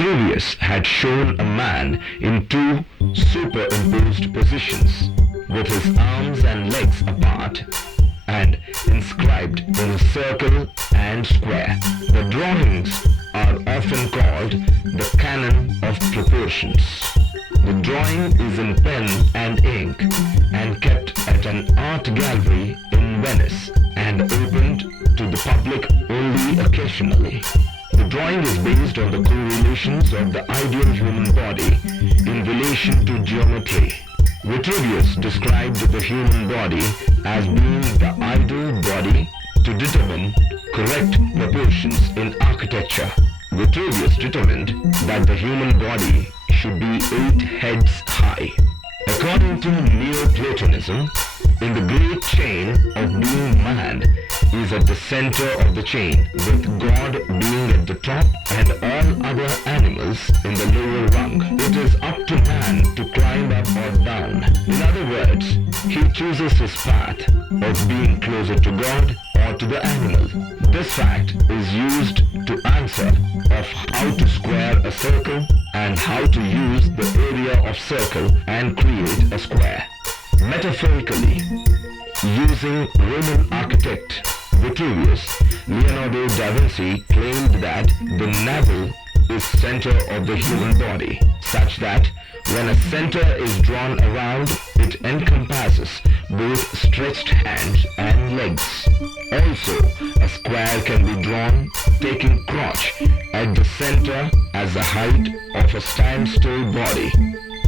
Vitruvius had shown a man in two superimposed positions, with his arms and legs apart, and inscribed in a circle and square. The drawings are often called the canon of proportions. The drawing is in pen and ink and kept at an art gallery in Venice and opened to the public only occasionally. The drawing is based on the correlations of the ideal human body in relation to geometry. Vitruvius described the human body as being the ideal body to determine correct proportions in architecture. Vitruvius determined that the human body should be 8 heads high. According to Neoplatonism, in the great chain of being man is at the center of the chain, with God being at the top and all other animals in the lower rung. It is up to man to climb up or down. In other words, he chooses his path of being closer to God or to the animal. This fact is used to answer of how to square a circle and how to use the area of circle and create a square. Metaphorically, using Roman architect Vitruvius, Leonardo da Vinci claimed that the navel is center of the human body, such that when a center is drawn around, it encompasses both stretched hands and legs. Also, a square can be drawn taking crotch at the center as the height of a standstill body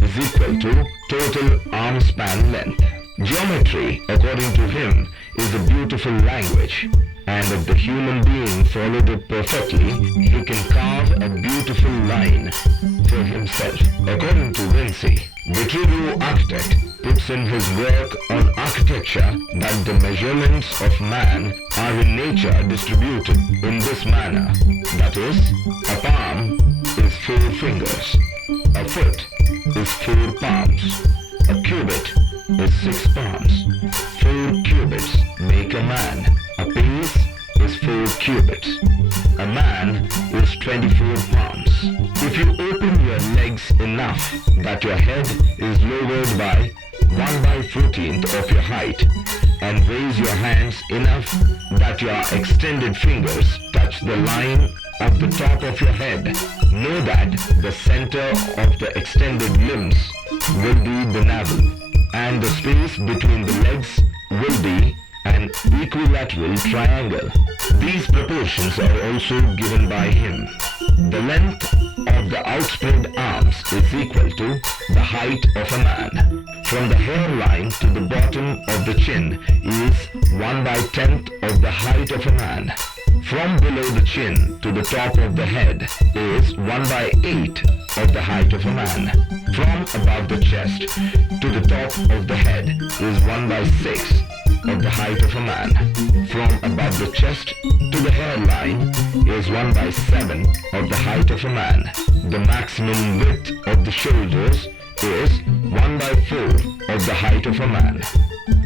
is equal to total arm span length. Geometry, according to him, is a beautiful language, and if the human being followed it perfectly, he can carve a beautiful line for himself. According to Vinci, Vitruvius architect puts in his work on architecture that the measurements of man are in nature distributed in this manner. That is, a palm is 4 fingers, a foot is 4 palms, a cubit is 6 palms. 4 cubits make a man. A penis is 4 cubits. A man is 24 palms. If you open your legs enough that your head is lowered by 1/14th of your height, and raise your hands enough that your extended fingers touch the line of the top of your head, know that the center of the extended limbs will be the navel, and the space between the legs will be an equilateral triangle. These proportions are also given by him. The length of the outspread arms is equal to the height of a man. From the hairline to the bottom of the chin is 1/10th of the height of a man. From below the chin to the top of the head is 1/8 of the height of a man. From above the chest to the top of the head is 1/6 of the height of a man. From above the chest to the hairline is 1/7 of the height of a man. The maximum width of the shoulders is 1/4 of the height of a man.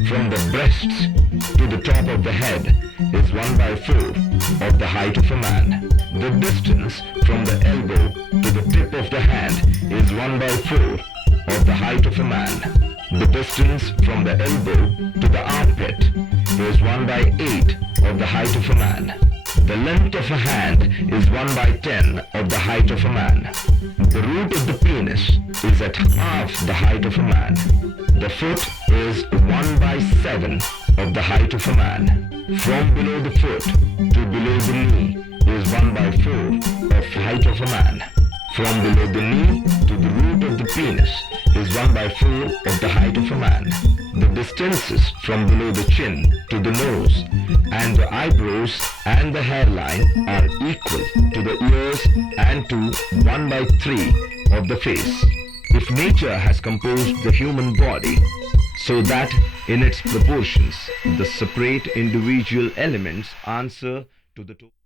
From the breasts to the top of the head is 1/4 of the height of a man. The distance from the elbow to the tip of the hand is 1/4 of the height of a man. The distance from the elbow to the armpit is 1/8 of the height of a man. The length of a hand is 1/10 of the height of a man. The root of the penis is at half the height of a man. The foot is 1/7 of the height of a man. From below the foot to below the knee is 1/4 of height of a man. From below the knee to the root of the penis is 1/4 of the height of a man. The distances from below the chin to the nose and the eyebrows and the hairline are equal to the ears and to 1/3 of the face. If nature has composed the human body so that in its proportions the separate individual elements answer to the total